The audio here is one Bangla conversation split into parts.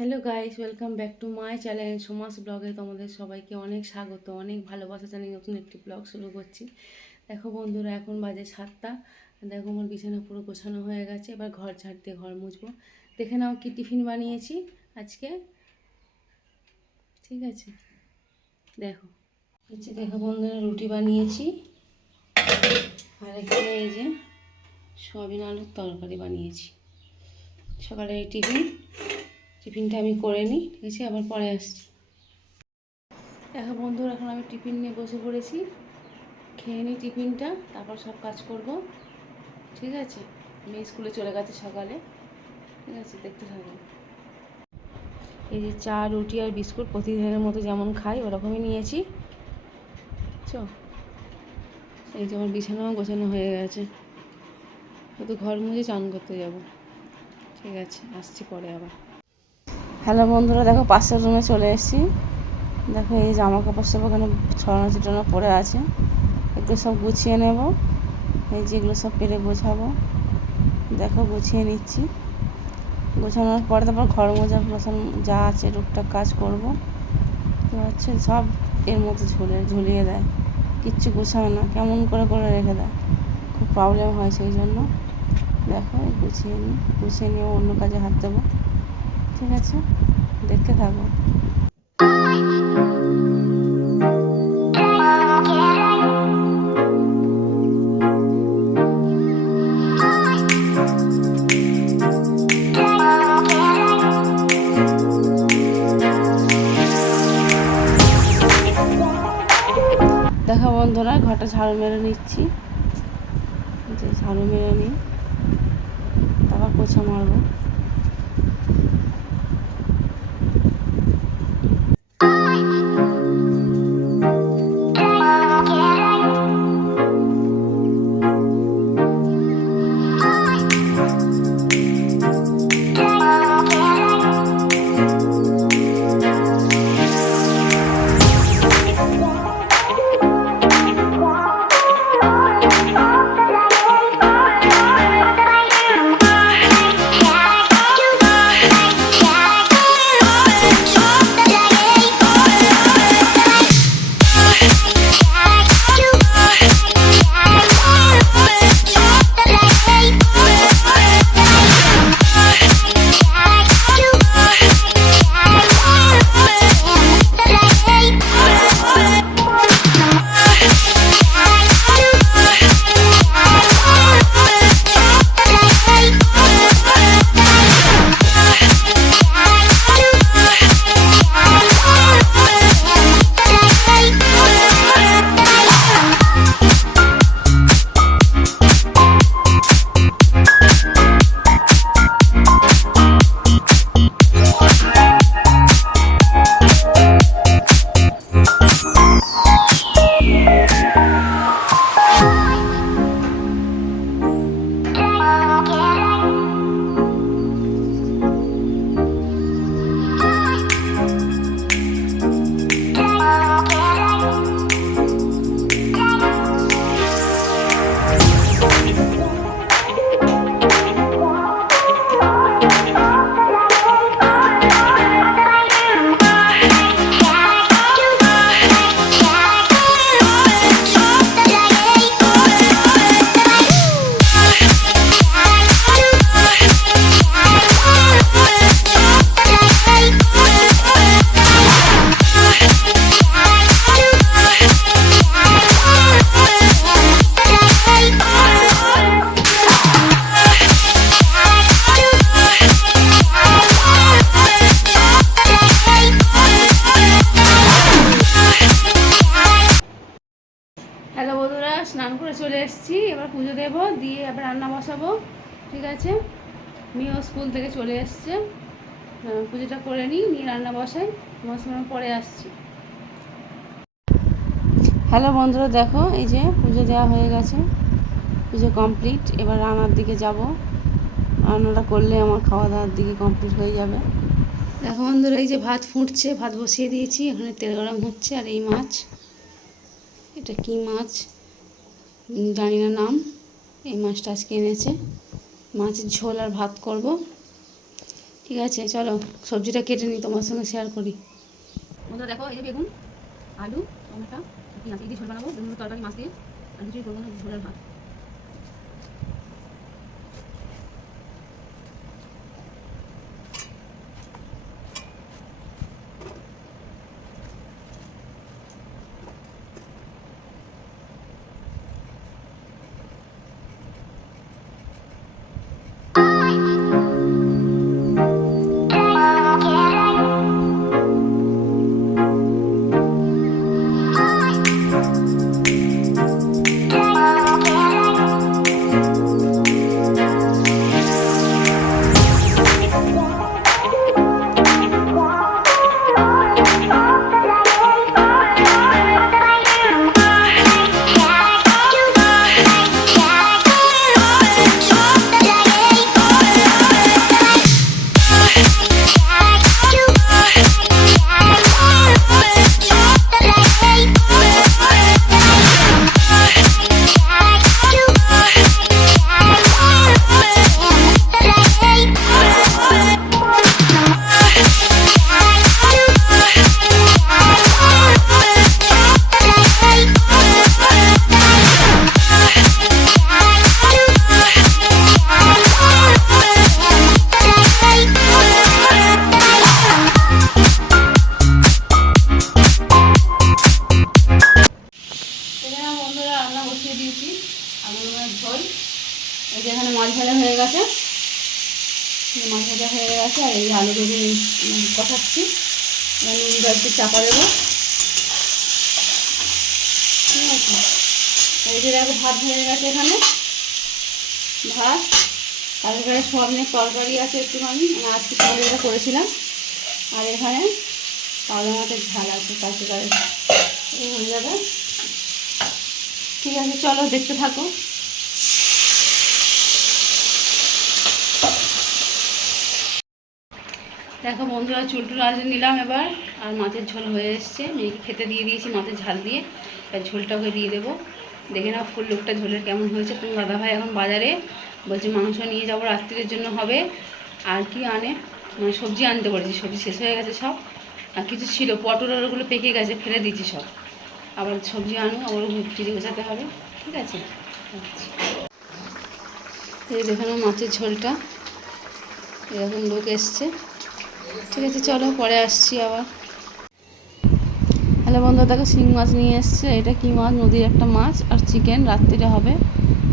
Hello guys, welcome back to my channel Soma's ব্লগে। তোমাদের সবাইকে অনেক স্বাগত, অনেক ভালোবাসা জানিয়ে নতুন একটি ব্লগ শুরু করছি। দেখো বন্ধুরা, এখন বাজে 7টা। দেখো আমার বিছানা পুরো গোছানো হয়ে গেছে। এবার ঘর ঝাড় দিয়ে ঘর মুছবো। দেখে নাও কি টিফিন বানিয়েছি আজকে। ঠিক আছে, দেখো দেখো বন্ধুরা, রুটি বানিয়েছি আর এখানে এই যে সয়াবিন আলুর তরকারি বানিয়েছি। সকালে এই টিফিনটা আমি করে নিই, ঠিক আছে, আবার পরে আসছি। দেখো বন্ধুরা, এখন আমি টিফিন নিয়ে বসে পড়েছি। খেয়ে নিই টিফিনটা, তারপর সব কাজ করব। ঠিক আছে, মেয়ে স্কুলে চলে গেছে সকালে। ঠিক আছে, দেখতে থাকবো। এই যে চা, রুটি আর বিস্কুট প্রতিদিনের মতো যেমন খাই ওরকমই নিয়েছি। চো, এই যে আমার বিছানাও গোছানো হয়ে গেছে, শুধু ঘর মুছে চান করতে যাব। ঠিক আছে, আসছি পরে আবার। হ্যালো বন্ধুরা, দেখো পাশের রুমে চলে এসেছি। দেখো এই জামা কাপড় সব ওখানে ছড়ানো ছিটানো পড়ে আছে, এগুলো সব গুছিয়ে নেব। এই যেগুলো সব পেরে গোছাবো, দেখো গুছিয়ে নিচ্ছি। গোছানোর পরে তারপর ঘর মোজা বাসন যা আছে টুকটাক কাজ করব। তো হচ্ছে সব এর মধ্যে ঝুলিয়ে দেয়, কিচ্ছু গোছায় না, কেমন করে করে রেখে দেয়, খুব প্রবলেম হয়। সেই জন্য দেখো গুছিয়ে নিয়ে অন্য কাজে হাত দেবো। ঠিক আছে, দেখতে থাকো। দেখো বন্ধুরা, ঘরটা ঝাড়ু মেরে নিচ্ছি। যে ঝাড়ু মেরে নিই, তারপর পোছা মারবো। হ্যালো বন্ধুরা, স্নান করে চলে এসেছি। এবার পুজো দেবো, দিয়ে এবার রান্না বসাবো। ঠিক আছে, মেয়েও স্কুল থেকে চলে এসছে। পুজোটা করে নিই, নিয়ে রান্না বসাই। তোমার সময় পরে আসছি। হ্যালো বন্ধুরা, দেখো এই যে পুজো দেওয়া হয়ে গেছে, পুজো কমপ্লিট। এবার রান্নার দিকে যাব। রান্নাটা করলে আমার খাওয়া দাওয়ার দিকে কমপ্লিট হয়ে যাবে। দেখো বন্ধুরা, এই যে ভাত ফুটছে, ভাত বসিয়ে দিয়েছি, এখানে তেল গরম হচ্ছে। আর এই মাছ, এটা কি মাছ জানি না নাম। এই মাছটা আজকে এনেছে। মাছের ঝোল আর ভাত করব। ঠিক আছে, চলো সবজিটা কেটে নিই, তোমার সঙ্গে শেয়ার করি। বন্ধুরা দেখো, এই যে বেগুন, আলু, টমেটো, পেঁয়াজ দিয়ে ঝোল বানাবো, বেগুন তরকারি, মাছ দিয়ে, আর কিছুই করবো না, ঝোলের ভাত। বন্ধুরা রান্না বসিয়ে দিয়েছি, আলু ঝোল। এই যে এখানে মাছ ভাজা হয়ে গেছে, মাছ ভাজা হয়ে গেছে, আর এই যে আলু বেগুন কষাচ্ছি। নুন একটু চাপা দেবো, ঠিক আছে। এই যে দেখো ভাত হয়ে গেছে, এখানে ভাত, কালকে সোয়াবিনের তরকারি আছে একটুখানি, মানে আজকে সকালে করেছিলাম, আর এখানে পাউডার মাছের ঝাল আছে, কাছে এই হয়ে যাবে। ঠিক আছে, চলো দেখতে থাকো। দেখো বন্ধুরা, চুলটুল আজ নিলাম এবার, আর মাছের ঝোল হয়ে এসছে, মেয়েকে খেতে দিয়ে দিয়েছি মাছের ঝাল দিয়ে, তার ঝোলটা ওকে দিয়ে দেবো। দেখে নাও ফুল লুকটা ঝোলের কেমন হয়েছে। তুমি দাদাভাই এখন বাজারে বলছে মাংস নিয়ে যাবো রাত্রির জন্য হবে, আর কি আনে, মানে সবজি আনতে বলেছি, সবজি শেষ হয়ে গেছে সব, আর কিছু ছিল পটল ওগুলো পেকে গেছে, ফেলে দিয়েছি সব, আবার সবজি আনো, আবার ফ্রিজে গোছাতে হবে, ঠিক আছে। এই দেখো মাছের ঝোলটা এরকম লোক এসছে, ঠিক আছে, চলো পরে আসছি আবার। হ্যালো বন্ধু, দেখো শিং মাছ নিয়ে এসছে, এটা কি মাছ, নদীর একটা মাছ, আর চিকেন রাত্রিরে হবে।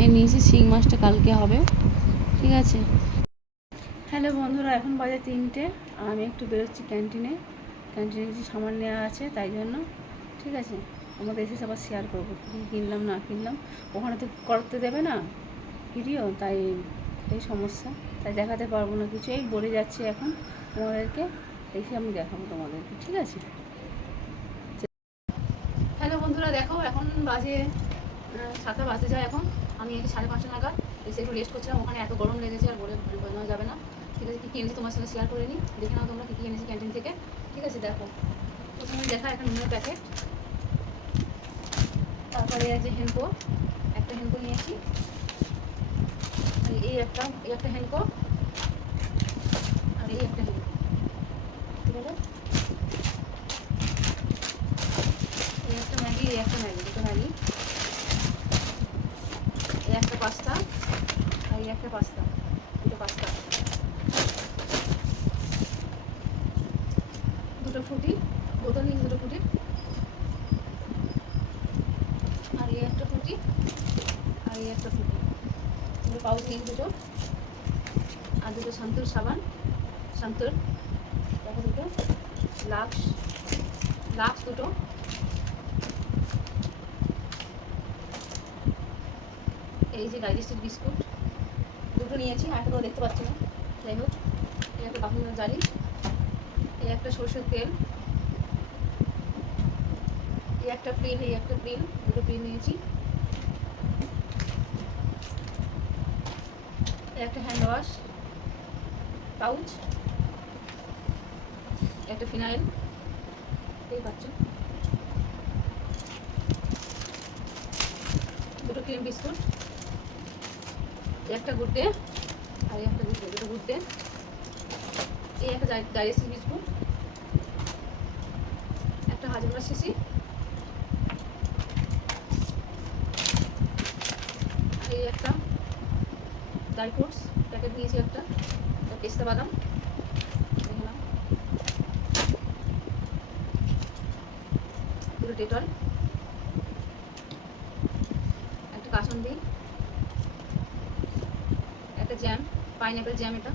এই নিয়েছি, শিং মাছটা কালকে হবে, ঠিক আছে। হ্যালো বন্ধুরা, এখন বাজে 3টে, আমি একটু বেরোচ্ছি ক্যান্টিনে কিছু সামান নেওয়া আছে, তাই জন্য, ঠিক আছে। আমাদের এসে আবার শেয়ার করবো কী কিনলাম না কিনলাম, ওখানে তো করতে দেবে না ভিডিও, তাই এই সমস্যা, তাই দেখাতে পারবো না কিছু। এই বলে যাচ্ছি এখন তোমাদেরকে, এসে আমি দেখাবো তোমাদেরকে, ঠিক আছে। হ্যালো বন্ধুরা, দেখো এখন বাজে 7টা বাজতে যায় এখন, আমি এই 5:30 নাগাদ এসে একটু রেস্ট করছিলাম, ওখানে এত গরম লেগেছে আর বোঝানো যাবে না, ঠিক আছে। কী কী এনেছি তোমার সঙ্গে শেয়ার করে নিই, দেখে নাও তোমরা কী কী এনেছি ক্যান্টিন থেকে, ঠিক আছে। দেখো প্রথমে দেখা একটা নুনের প্যাকেট, তারপরে আছে হেনকো, একটা হেনকো নিয়েছি, এই একটা হেনকো, আর এই একটা হেনকো, ঠিক আছে। এই একটা ম্যাগি, দুটো ম্যাগি, এই একটা পাস্তা, আর এই একটা পাস্তা, দুটো পাস্তা, দুটো ফ্রুটি, বোতল নিয়েছি দুটো ফ্রুটির, আর এই একটা ফ্রুটি, আর এই একটা ফ্রুটি, দুটো পাউচ নিয়েছি দুটো, আর দুটো শান্তুর সাবান, শান্তুর, দেখো দুটো, লাক্স দুটো, এই যে ডাইজেস্টিভ বিস্কুট দুটো নিয়েছি, একটা করে দেখতে পাচ্ছি না, যাই হোক। এই একটা বাথরুমের জালি, এই একটা সরষের তেল, এই একটা প্রিল, দুটো প্রিল নিয়েছি, এই একটা হ্যান্ড ওয়াশ পাউচ, একটা ফিনাইল, এই পাচ্ছ, দুটো ক্রিম বিস্কুট, একটা গুড ডে, আর একটা গুড ডে, দুটো গুড ডে, এই একটা ডাইরেক্ট বিস্কুট, একটা হাজমোলা শিশি, আর এই একটা ড্রাই ফ্রুটস প্যাকেট নিয়েছি, একটা পেস্তা বাদাম, দেখে নাও, দুটো ডেটল, একটা কাসুন্দি, একটা জ্যাম, পাইনঅ্যাপেল জ্যাম, এটা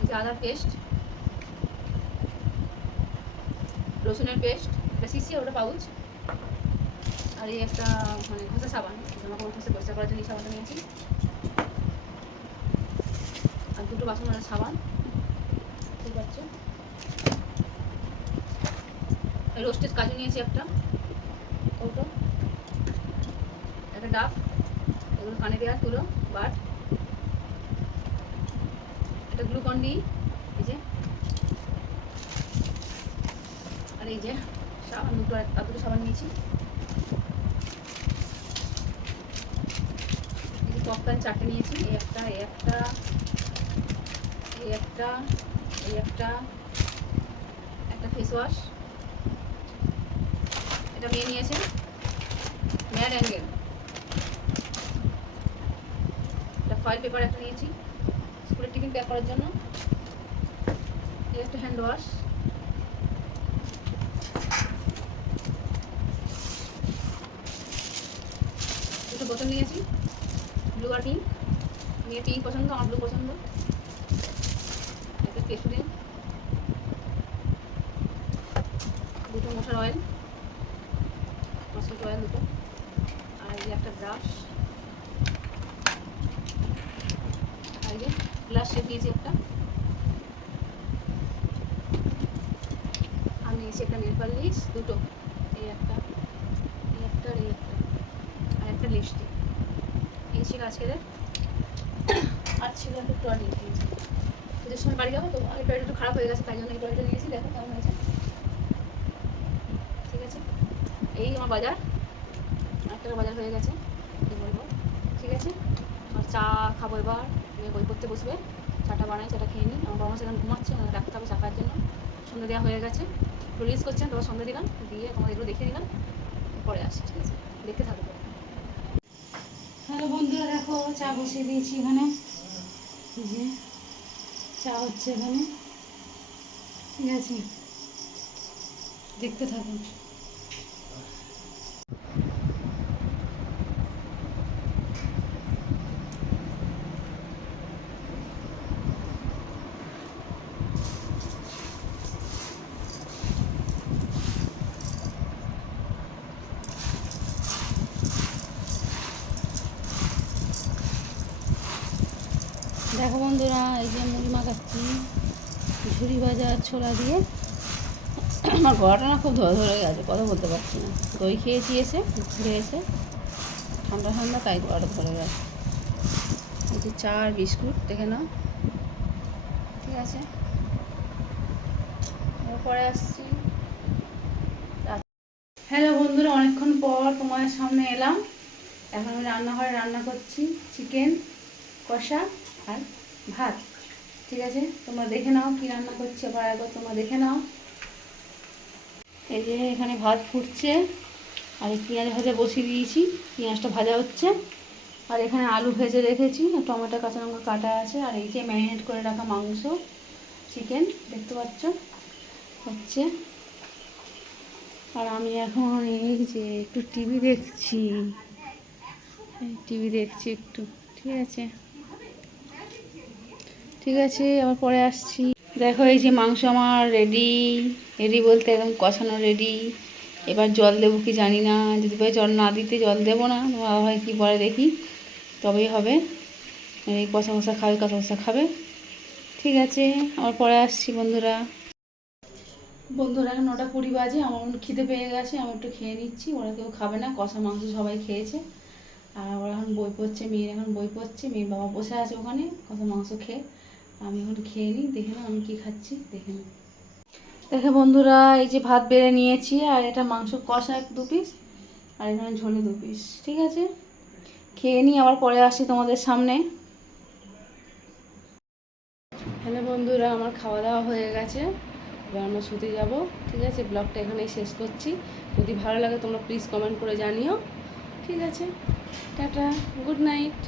এই যে আদার পেস্ট, রসুনের পেস্ট, এটা শিশি আর ওটা পাউচ, আর এই একটা মানে ঘষা সাবান, জামা কাপড় ঘষে পরিষ্কার করার জন্য এই সাবানটা নিয়েছি, আর দুটো বাসন মাজার সাবান, ঠিক পাচ্ছ, রোস্টেড কাজু নিয়েছি একটা কৌটো, একটা ডাব, এগুলো কানে দেওয়ার তুলো বাট, একটা গ্লুকন ডি, এই যে, আর এই যে সাবান দুটো, আর দুটো সাবান নিয়েছি, এই যে পপকর্ন 4টে নিয়েছি, এই একটা, এই একটা, এই একটা, এই একটা, একটা ফেস ওয়াশ, এটা মেয়ে নিয়েছে ম্যাড অ্যাঙ্গেল, একটা ফয়েল পেপার একটা নিয়েছি স্কুলের টিফিন প্যাক করার জন্য, এই একটা হ্যান্ড ওয়াশ, দুটো বোতল নিয়েছি ব্লু আর পিঙ্ক, মেয়ে পিঙ্ক পছন্দ, আমার ব্লু পছন্দ, একটা কেশুরিন, দুটো মশার অয়েল, মসকিটো অয়েল দুটো, আর এই যে একটা ব্রাশ, আর এই যে গ্লাস শেপ দিয়েছি একটা, আর নিয়েছি একটা নেল পালিশ দুটো, এই একটা, এই একটা, আর এই একটা, আর একটা লিপস্টিক, এই ছিল আজকের, আর ছিল একটা টয়লেট নিয়েছি, পুজোর সময় বাড়ি যাবো তো, আগে টয়লেট একটু খারাপ হয়ে গেছে তাই জন্য এই টয়লেটটা নিয়েছি, দেখো কেমন হয়েছে, ঠিক আছে, এই আমার বাজার, একটা বাজার হয়ে গেছে, কী বলবো, ঠিক আছে, আর চা খাবো এবার, বই পড়তে বসবে, চাটা বানাই, চাটা খেয়ে নিই, আমার বাবা সেখানে ঘুমাচ্ছে, ওনাকে রাখতে হবে চা খাওয়ার জন্য, সন্ধ্যে দেওয়া হয়ে গেছে, রিলিজ করছেন, তোমার সন্ধ্যে দিলাম, দিয়ে তোমাদের এগুলো দেখিয়ে দিলাম, পরে আসছি, ঠিক আছে, দেখতে থাকবো। হ্যালো বন্ধুরা, দেখো চা বসিয়ে দিয়েছি এখানে, এই যে চা হচ্ছে এখানে, ঠিক আছে, দেখতে থাকুন। দেখো বন্ধুরা, এই যে মুড়ি মাখাচ্ছি ঝুড়ি ভাজা ছোলা দিয়ে, আমার গলাটা না খুব ধরে গেছে, কথা বলতে পারছি না, দই খেয়েছি এসে ঘুরে এসে, ঠান্ডা ঠান্ডা তাই গলাটা ধরে গেছে, এই যে চা আর বিস্কুট দেখে নাও, ঠিক আছে, পরে আসছি। হ্যালো বন্ধুরা, অনেকক্ষণ পর তোমাদের সামনে এলাম, এখন আমি রান্নাঘরে রান্না করছি চিকেন কষা আর ভাত, ঠিক আছে, তোমরা দেখে নাও কি রান্না করছি, আবার একবার তোমরা দেখে নাও। এই যে এখানে ভাত ফুটছে, আর এই পেঁয়াজ ভাজা বসিয়ে দিয়েছি, পেঁয়াজটা ভাজা হচ্ছে, আর এখানে আলু ভেজে রেখেছি, টমেটো কাঁচা লঙ্কা কাটা আছে, আর এই যে ম্যারিনেট করে রাখা মাংস চিকেন দেখতে পাচ্ছ হচ্ছে, আর আমি এখন এই যে একটু টিভি দেখছি, একটু, ঠিক আছে, ঠিক আছে, আবার পরে আসছি। দেখো এই যে মাংস আমার রেডি, রেডি বলতে একদম কষানো রেডি, এবার জল দেবো কি জানি না, যদি ভাই জল না দিতে জল দেবো না, বাবা ভাই কী বলে দেখি, তবেই হবে, এই কষা কষা খাবে, কষা কষা খাবে, ঠিক আছে, আবার পরে আসছি বন্ধুরা। বন্ধুরা এখন 9:20 বাজে, আমার খিদে পেয়ে গেছে, আমি একটু খেয়ে নিচ্ছি, ওরা কেউ খাবে না, কষা মাংস সবাই খেয়েছে, আর ওরা এখন বই পড়ছে, মেয়ের এখন বই পড়ছে, মেয়ের বাবা বসে আছে ওখানে কষা মাংস খেয়ে, আমি এখন খেয়ে নিই, দেখে নাও আমি কী খাচ্ছি, দেখে নাও। দেখে বন্ধুরা, এই যে ভাত বেড়ে নিয়েছি, আর এটা মাংস কষা 2 পিস, আর এখানে ঝোলে 2 পিস, ঠিক আছে, খেয়ে নিই, আবার পরে আসি তোমাদের সামনে। হ্যালো বন্ধুরা, আমার খাওয়া দাওয়া হয়ে গেছে, এবার আমরা শুতে যাব। ঠিক আছে, ব্লগটা এখানেই শেষ করছি। যদি ভালো লাগে তোমরা প্লিজ কমেন্ট করে জানিও। ঠিক আছে, টাটা, গুড নাইট।